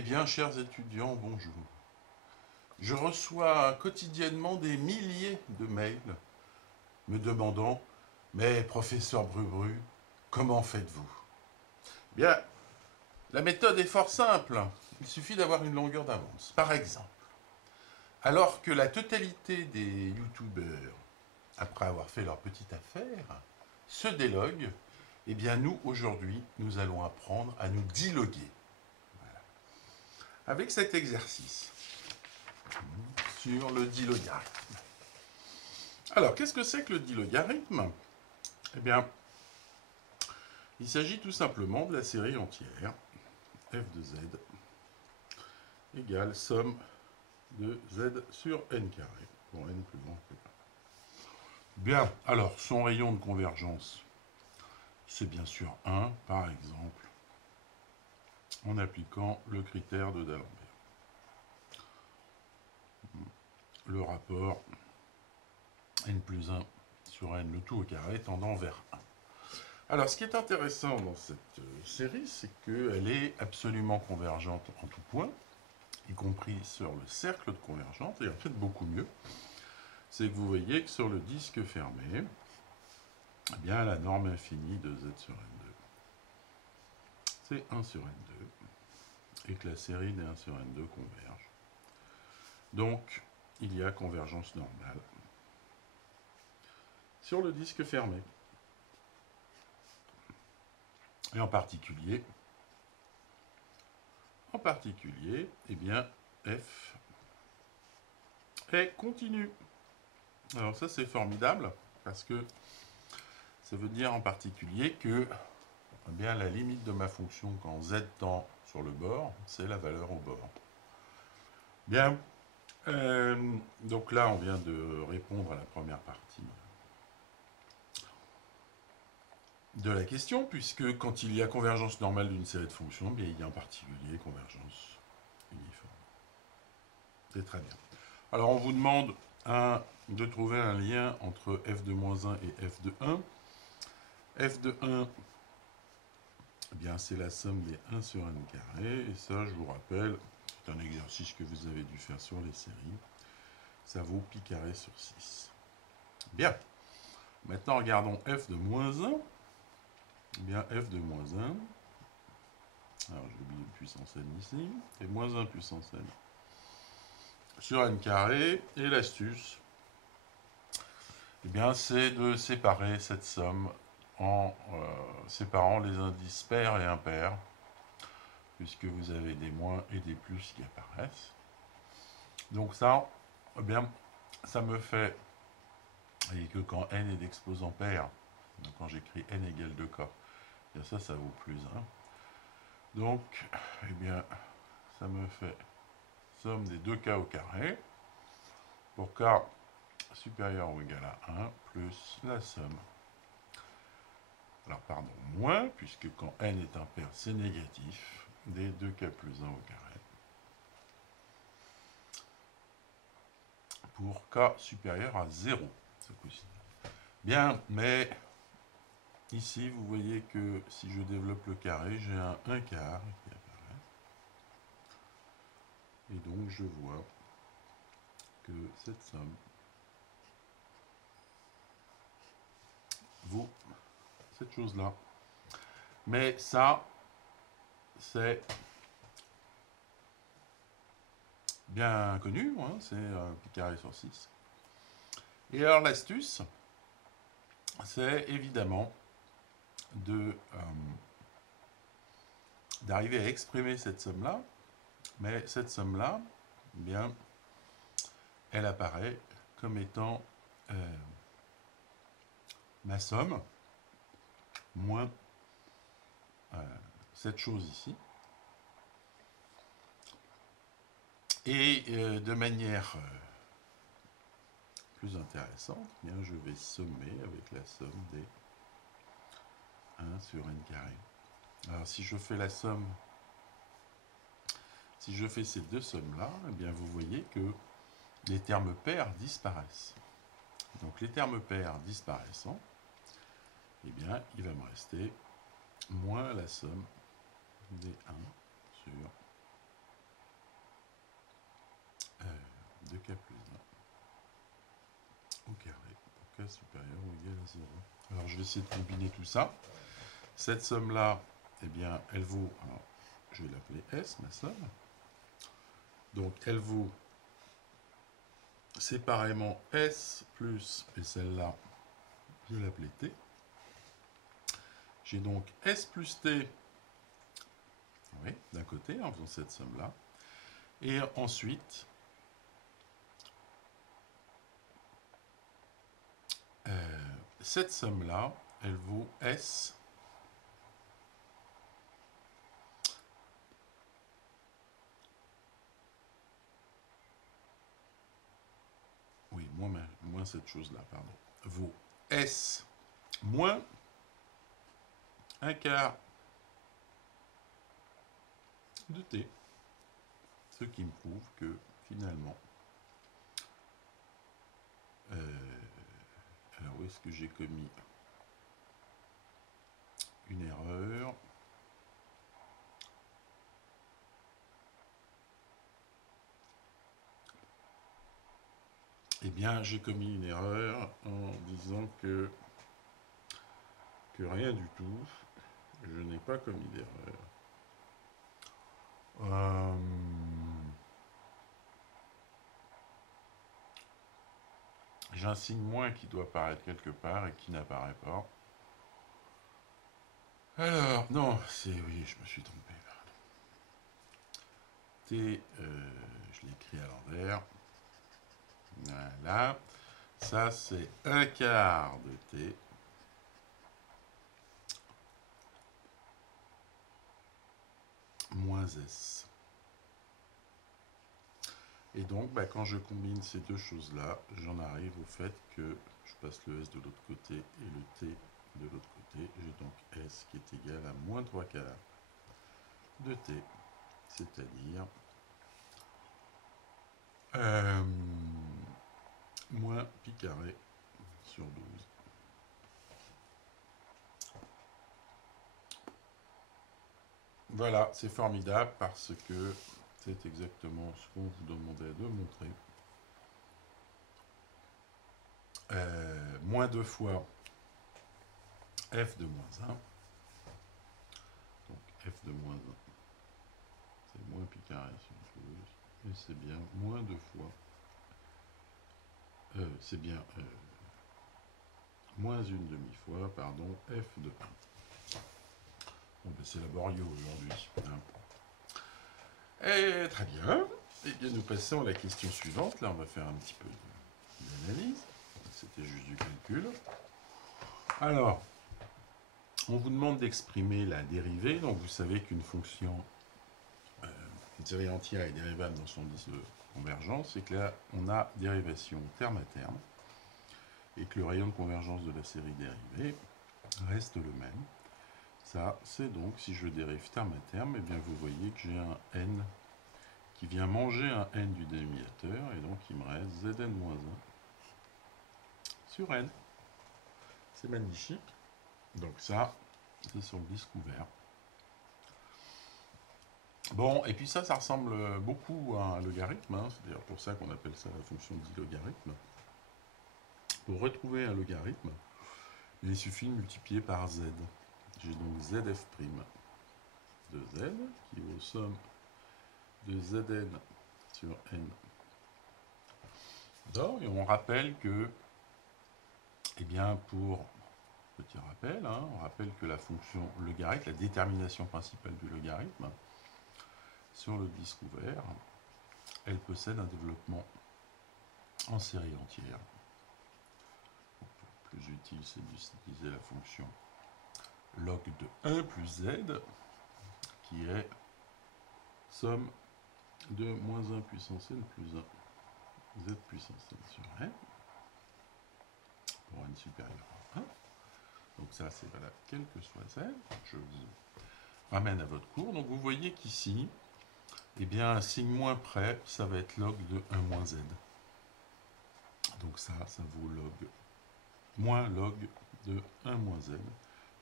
Eh bien, chers étudiants, bonjour. Je reçois quotidiennement des milliers de mails me demandant « Mais, professeur Brubru, comment faites-vous » Bien, la méthode est fort simple. Il suffit d'avoir une longueur d'avance. Par exemple, alors que la totalité des youtubeurs, après avoir fait leur petite affaire, se déloguent, eh bien nous, aujourd'hui, nous allons apprendre à nous diloguer. Voilà. Avec cet exercice sur le dilogarithme. Alors, qu'est-ce que c'est que le dilogarithme? Eh bien, il s'agit tout simplement de la série entière f de z égale somme de z sur n carré. Bon, n plus grand que 1. Bien, alors, son rayon de convergence, c'est bien sûr 1, par exemple, en appliquant le critère de D'Alembert. Le rapport n plus 1 sur n, le tout au carré, tendant vers 1. Alors, ce qui est intéressant dans cette série, c'est qu'elle est absolument convergente en tout point, y compris sur le cercle de convergence, et en fait, beaucoup mieux, c'est que vous voyez que sur le disque fermé, eh bien, la norme infinie de z sur n2, c'est 1 sur n2, et que la série des 1 sur n2 converge. Donc, il y a convergence normale sur le disque fermé. Et en particulier, eh bien, f est continu. Alors ça, c'est formidable, parce que ça veut dire en particulier que eh bien, la limite de ma fonction quand z tend sur le bord, c'est la valeur au bord. Bien, donc là, on vient de répondre à la première partie de la question, puisque quand il y a convergence normale d'une série de fonctions, bien, il y a en particulier convergence uniforme. C'est très bien. Alors, on vous demande de trouver un lien entre f de moins 1 et f de 1. F de 1, eh bien, c'est la somme des 1 sur n carré. Et ça, je vous rappelle, c'est un exercice que vous avez dû faire sur les séries. Ça vaut pi carré sur 6. Bien. Maintenant, regardons f de moins 1. Eh bien, f de moins 1, alors j'ai oublié le puissance n ici, et moins 1 puissance n sur n carré. Et l'astuce, eh bien, c'est de séparer cette somme en séparant les indices pairs et impairs, puisque vous avez des moins et des plus qui apparaissent. Donc ça, eh bien, ça me fait, vous voyez que quand n est d'exposants pairs, donc quand j'écris n égale 2k, eh bien ça vaut plus 1. Donc, eh bien, ça me fait somme des 2k au carré, pour k supérieur ou égal à 1, plus la somme, alors pardon, moins, puisque quand n est impair, c'est négatif, des 2k plus 1 au carré, pour k supérieur à 0, c'est possible. Bien, mais ici, vous voyez que si je développe le carré, j'ai un 1 quart qui apparaît. Et donc, je vois que cette somme vaut cette chose-là. Mais ça, c'est bien connu, hein, c'est pi carré sur 6. Et alors, l'astuce, c'est évidemment d'arriver à exprimer cette somme-là, mais cette somme-là, eh bien, elle apparaît comme étant ma somme moins cette chose ici. Et de manière plus intéressante, eh bien, je vais sommer avec la somme des 1 sur n carré. Alors si je fais la somme, si je fais ces deux sommes-là, eh bien vous voyez que les termes pairs disparaissent. Donc les termes pairs disparaissant, eh bien il va me rester moins la somme des 1 sur de k plus 1 au carré pour k supérieur ou égal à 0. Alors je vais essayer de combiner tout ça. Cette somme-là, eh bien, elle vaut, alors, je vais l'appeler S, ma somme. Donc elle vaut séparément S plus, et celle-là, je vais l'appeler T. J'ai donc S plus T, oui, d'un côté, en faisant cette somme-là. Et ensuite, cette somme-là, elle vaut S. Oui, moins cette chose-là, pardon. Vaut S moins un quart de T. Ce qui me prouve que, finalement, alors où est-ce que j'ai commis une erreur? Eh bien, j'ai commis une erreur en disant que rien du tout. Je n'ai pas commis d'erreur. J'ai un signe moins qui doit apparaître quelque part et qui n'apparaît pas. Alors, non, c'est... Oui, je me suis trompé. T, je l'ai écrit à l'envers. Voilà. Ça, c'est un quart de T. Moins S. Et donc, quand je combine ces deux choses-là, j'en arrive au fait que je passe le S de l'autre côté et le T de l'autre côté. J'ai donc S qui est égal à moins 3 quarts de T, c'est-à-dire moins pi carré sur 12. Voilà, c'est formidable parce que c'est exactement ce qu'on vous demandait de montrer. Moins 2 fois f de moins 1. Donc f de moins 1, c'est moins pi carré sur 12. Et c'est bien moins 2 fois. C'est bien moins une demi-fois, pardon, f de 1. Bon, c'est laborieux aujourd'hui. Hein. Et très bien. Et bien, nous passons à la question suivante. Là, on va faire un petit peu d'analyse. C'était juste du calcul. Alors, on vous demande d'exprimer la dérivée. Donc, vous savez qu'une fonction, une série entière est dérivable dans son indice de convergence. Et que là, on a dérivation terme à terme. Et que le rayon de convergence de la série dérivée reste le même. Ça, c'est donc, si je dérive terme à terme, et bien vous voyez que j'ai un n qui vient manger un n du dénominateur, et donc il me reste Zn-1 sur n. C'est magnifique. Donc ça, c'est sur le disque ouvert. Bon, et puis ça ressemble beaucoup à un logarithme, hein. C'est d'ailleurs pour ça qu'on appelle ça la fonction de logarithme. Pour retrouver un logarithme, il suffit de multiplier par z. J'ai donc zf' de z, qui vaut somme de Zn sur n. Et on rappelle que, eh bien, pour petit rappel, hein, on rappelle que la fonction logarithme, la détermination principale du logarithme, sur le disque ouvert, elle possède un développement en série entière. Donc, le plus utile, c'est d'utiliser la fonction log de 1 plus z, qui est somme de moins 1 puissance n plus 1 z puissance n sur n, pour n supérieur à 1. Donc ça, c'est valable quel que soit z. Je vous ramène à votre cours. Donc vous voyez qu'ici, eh bien, un signe moins près, ça va être log de 1 moins z. Donc ça vaut moins log de 1 moins z.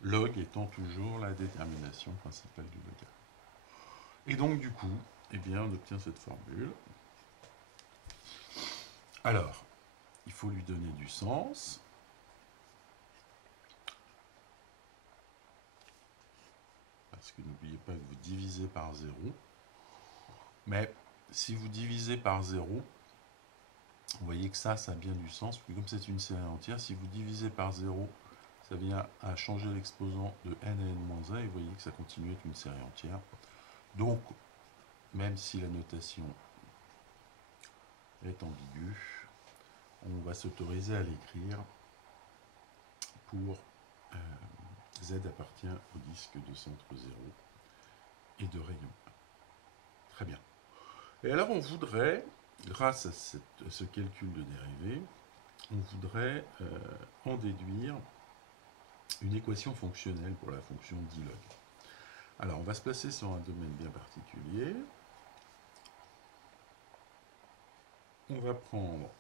Log étant toujours la détermination principale du logarithme. Et donc du coup, eh bien, on obtient cette formule. Alors, il faut lui donner du sens. Parce que n'oubliez pas que vous divisez par 0. Mais si vous divisez par 0, vous voyez que ça a bien du sens. Puis comme c'est une série entière, si vous divisez par 0, ça vient à changer l'exposant de n à n-1. Et vous voyez que ça continue à être une série entière. Donc, même si la notation est ambiguë, on va s'autoriser à l'écrire pour Z appartient au disque de centre 0 et de rayon 1. Très bien. Et alors on voudrait, grâce à ce calcul de dérivée, on voudrait en déduire une équation fonctionnelle pour la fonction d'ilog. Alors on va se placer sur un domaine bien particulier. On va prendre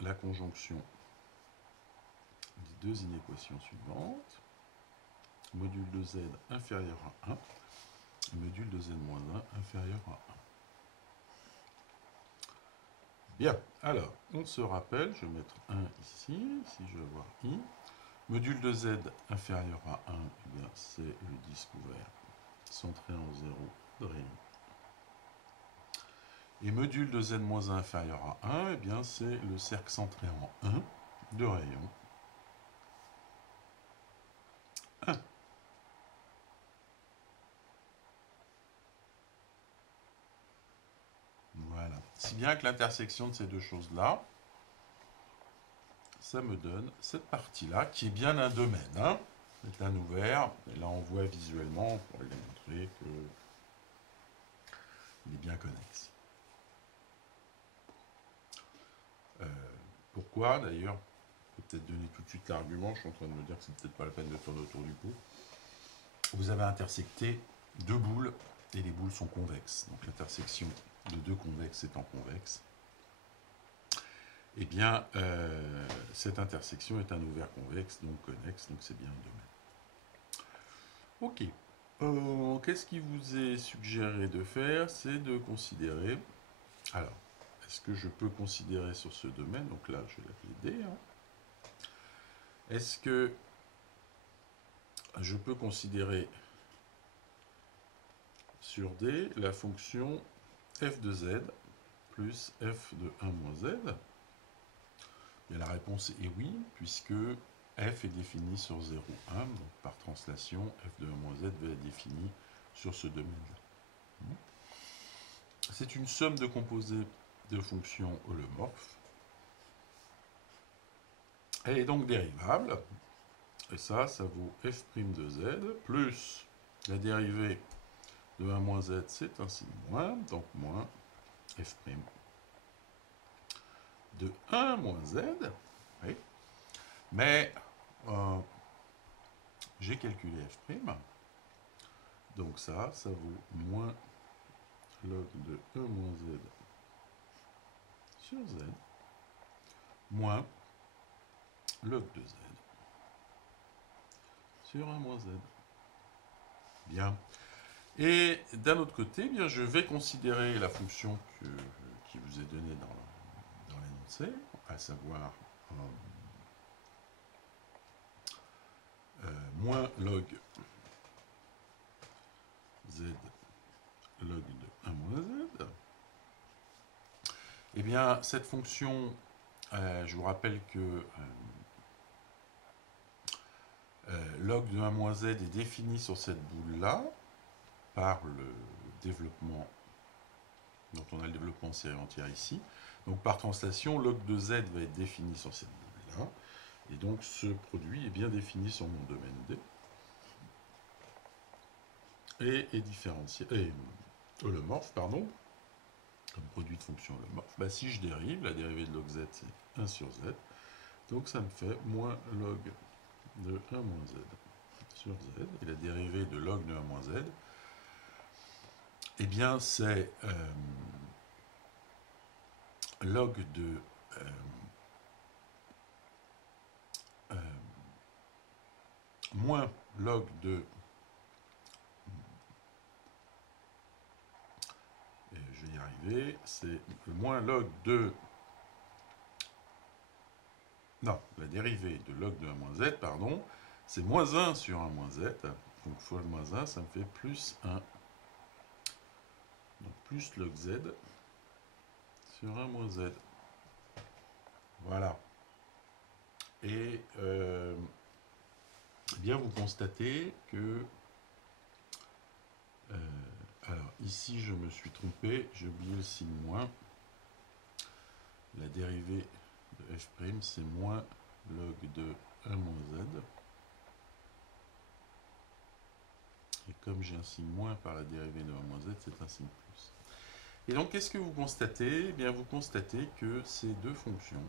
la conjonction des deux inéquations suivantes. Module de z inférieur à 1 et module de z moins 1 inférieur à 1. Bien, alors, on se rappelle, je vais mettre 1 ici, si je veux voir i. Module de z inférieur à 1, eh bien, c'est le disque ouvert centré en 0 de rayon. Et module de z moins 1 inférieur à 1, eh bien, c'est le cercle centré en 1 de rayon 1. Voilà. Si bien que l'intersection de ces deux choses-là, ça me donne cette partie-là, qui est bien un domaine. Hein. C'est un ouvert, et là on voit visuellement, on pourrait démontrer qu'il est bien connexe. Pourquoi d'ailleurs? Je vais peut-être donner tout de suite l'argument, je suis en train de me dire que c'est peut-être pas la peine de tourner autour du pot. Vous avez intersecté deux boules, et les boules sont convexes. Donc l'intersection de deux convexes étant convexe, eh bien, cette intersection est un ouvert convexe, donc connexe, donc c'est bien un domaine. Ok. Qu'est-ce qui vous est suggéré de faire? C'est de considérer... Alors, est-ce que je peux considérer sur ce domaine, donc là, je vais l'appeler D, hein. Est-ce que je peux considérer sur D la fonction f de z plus f de 1 moins z? Et la réponse est oui, puisque f est défini sur 0, 1, donc par translation, f de 1 moins z va être défini sur ce domaine-là. C'est une somme de composés de fonctions holomorphes. Elle est donc dérivable, et ça vaut f' de z, plus la dérivée de 1 moins z, c'est un signe moins, donc moins f' de 1 moins z. Oui. Mais j'ai calculé f', donc ça vaut moins log de 1 moins z sur z, moins log de z sur 1 moins z. Bien. Et d'un autre côté, eh bien, je vais considérer la fonction qui vous est donnée dans l'énoncé, à savoir moins log z log de 1 moins z. Eh bien, cette fonction, je vous rappelle que log de 1 moins z est défini sur cette boule-là par le développement dont on a le développement en série entière ici. Donc par translation, log de z va être défini sur cette boule-là. Et donc ce produit est bien défini sur mon domaine D. Et est différentiel, holomorphe, pardon, comme produit de fonction holomorphe. Bah, si je dérive, la dérivée de log z c'est 1 sur z. Donc ça me fait moins log de 1 moins z sur z. Et la dérivée de log de 1 moins z, eh bien c'est log de moins log de, et je vais y arriver, c'est moins log de Non, la dérivée de log de 1 moins z, pardon, c'est moins 1 sur 1 moins z. Donc fois le moins 1, ça me fait plus 1. Donc plus log z sur 1 moins z. Voilà. Et bien vous constatez que... alors ici je me suis trompé, j'ai oublié le signe moins. La dérivée de f' c'est moins log de 1 moins z. Et comme j'ai un signe moins par la dérivée de 1 moins z, c'est un signe plus. Et donc qu'est-ce que vous constatez? Eh bien vous constatez que ces deux fonctions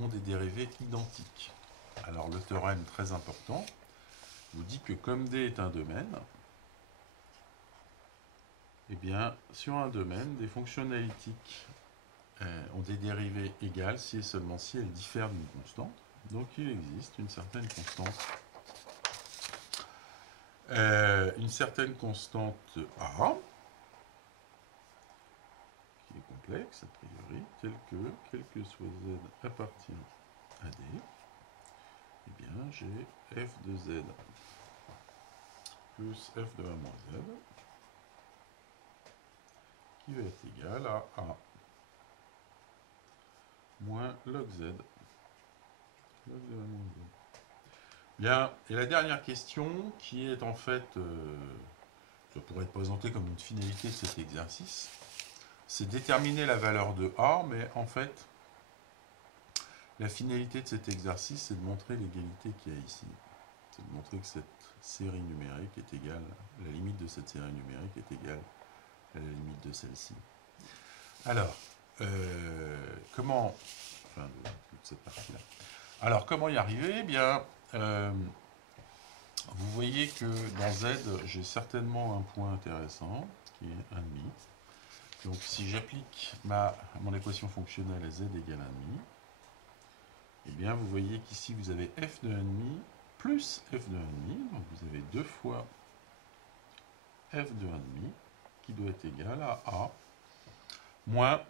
ont des dérivées identiques. Alors le théorème très important vous dit que comme D est un domaine, eh bien sur un domaine, des fonctions analytiques ont des dérivées égales si et seulement si elles diffèrent d'une constante. Donc il existe une certaine constante A, qui est complexe a priori, telle que, quel que soit Z appartient à D, eh bien j'ai f de Z plus f de 1 moins Z qui va être égal à A moins log Z, log de 1 moins Z. Bien, et la dernière question, qui est en fait, ça pourrait être présenté comme une finalité de cet exercice, c'est déterminer la valeur de A, mais en fait, la finalité de cet exercice, c'est de montrer l'égalité qu'il y a ici. C'est de montrer que cette série numérique est égale, la limite de cette série numérique est égale à la limite de celle-ci. Alors, comment, enfin, toute cette partie-là. Alors, comment y arriver? Eh bien, vous voyez que dans Z, j'ai certainement un point intéressant, qui est 1,5. Donc, si j'applique mon équation fonctionnelle à Z égale 1,5, eh bien, vous voyez qu'ici, vous avez f de 1,5 plus f de 1,5. Donc, vous avez 2 fois f de 1,5 qui doit être égal à A moins,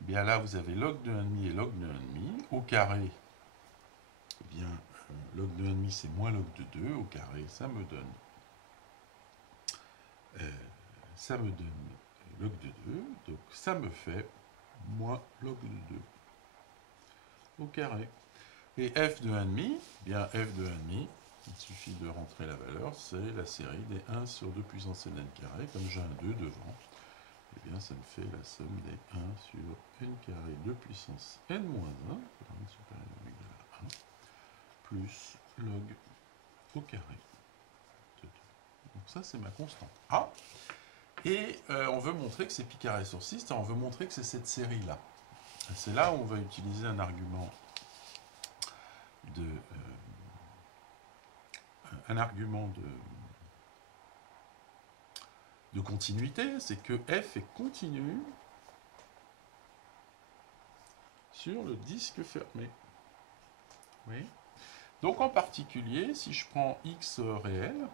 eh bien là, vous avez log de 1,5 et log de 1,5 au carré. Eh bien, log de 1,5, c'est moins log de 2 au carré. Ça me donne log de 2. Donc, ça me fait moins log de 2 au carré. Et f de 1,5, bien f de 1,5, il suffit de rentrer la valeur, c'est la série des 1 sur 2 puissance n carré. Comme j'ai un 2 devant, eh bien ça me fait la somme des 1 sur n carré de puissance n moins 1, supérieur ou égal à 1, plus log au carré de 2. Donc ça, c'est ma constante A. Et on veut montrer que c'est pi carré sur 6, on veut montrer que c'est cette série-là. C'est là où on va utiliser un argument de continuité, c'est que f est continu sur le disque fermé. Oui. Donc en particulier, si je prends x réel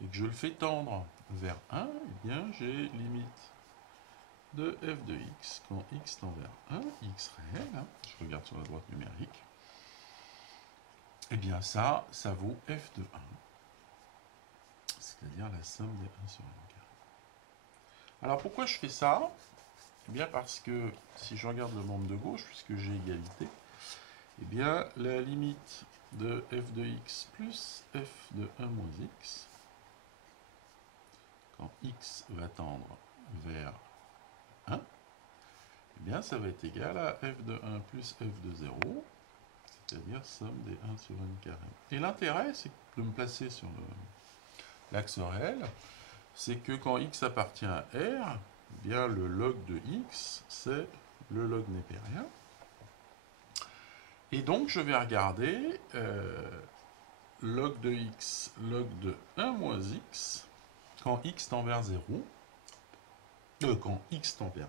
et que je le fais tendre vers 1, eh bien j'ai limite de f de x quand x tend vers 1, x réel, hein, je regarde sur la droite numérique, eh bien ça vaut f de 1, c'est-à-dire la somme des 1 sur n carré. Alors pourquoi je fais ça? Eh bien parce que si je regarde le membre de gauche, puisque j'ai égalité, eh bien la limite de f de x plus f de 1 moins x, quand x va tendre vers 1, eh bien ça va être égal à f de 1 plus f de 0, c'est-à-dire somme des 1 sur n carré. Et l'intérêt, c'est de me placer sur l'axe réel, c'est que quand x appartient à R, eh bien le log de x, c'est le log népérien. Et donc je vais regarder log de x, log de 1 moins x, quand x tend vers 0, quand x tend vers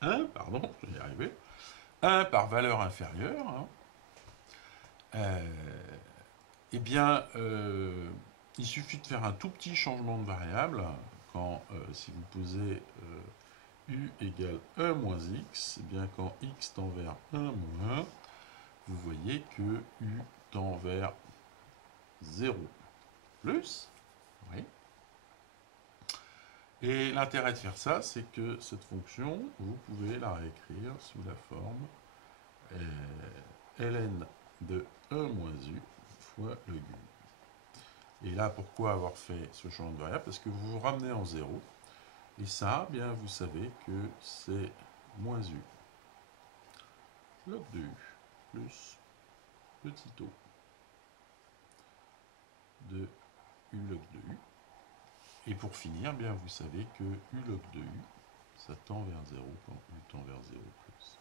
1, pardon, je vais y arriver, 1 par valeur inférieure, hein, eh bien, il suffit de faire un tout petit changement de variable quand, si vous posez u égale 1 moins x, eh bien quand x tend vers 1 moins 1, vous voyez que u tend vers 0 plus. Oui. Et l'intérêt de faire ça, c'est que cette fonction, vous pouvez la réécrire sous la forme ln de 1 moins u fois log u. Et là, pourquoi avoir fait ce changement de variable? Parce que vous vous ramenez en 0. Et ça, bien, vous savez que c'est moins u log de u plus petit o de u log de u. Et pour finir, bien, vous savez que u log de u, ça tend vers 0 quand u tend vers 0 plus.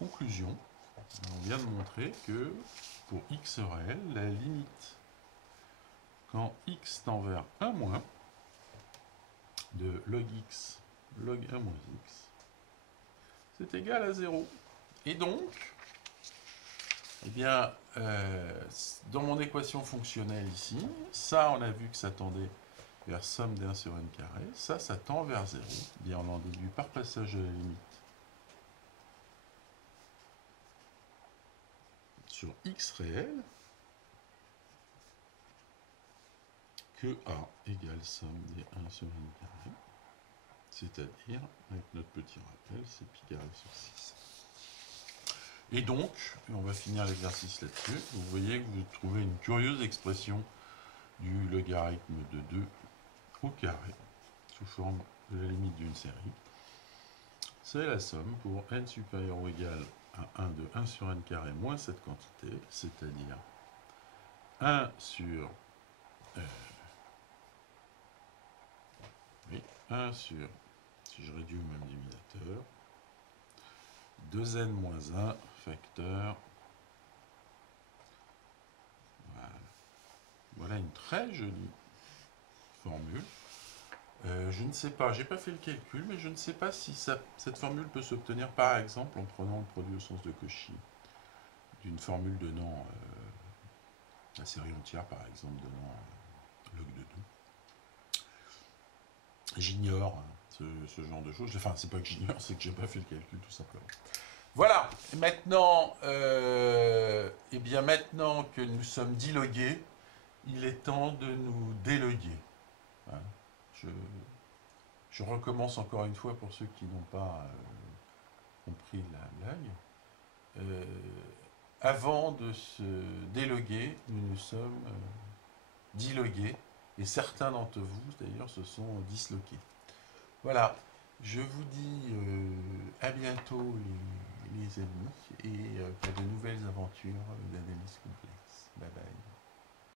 Conclusion, on vient de montrer que pour x réel, la limite quand x tend vers 1 moins de log x log 1 moins x, c'est égal à 0. Et donc, eh bien, dans mon équation fonctionnelle ici, ça, on a vu que ça tendait vers somme d'1 sur n carré. Ça tend vers 0. Eh bien, on en déduit par passage de la limite sur x réel que a égale somme des 1 sur n carré. C'est-à-dire, avec notre petit rappel, c'est pi carré sur 6. Et donc, on va finir l'exercice là-dessus. Vous voyez que vous trouvez une curieuse expression du logarithme de 2 au carré, sous forme de la limite d'une série. C'est la somme pour n supérieur ou égal à 1 de 1 sur n carré moins cette quantité, c'est-à-dire 1 sur... oui, 1 sur... si je réduis au même dénominateur, 2n moins 1 facteur... Voilà. Voilà une très jolie formule. Je ne sais pas, j'ai pas fait le calcul, mais je ne sais pas si cette formule peut s'obtenir par exemple en prenant le produit au sens de Cauchy d'une formule donnant la série entière, par exemple, donnant log de 2. J'ignore ce genre de choses. Enfin, c'est pas que j'ignore, c'est que j'ai pas fait le calcul tout simplement. Voilà. Maintenant, eh bien maintenant que nous sommes dilogués, il est temps de nous déloguer. Voilà. Je recommence encore une fois pour ceux qui n'ont pas compris la blague. Avant de se déloguer, nous nous sommes dilogués, et certains d'entre vous, d'ailleurs, se sont disloqués. Voilà, je vous dis à bientôt les amis, et à de nouvelles aventures d'analyse complexe. Bye bye.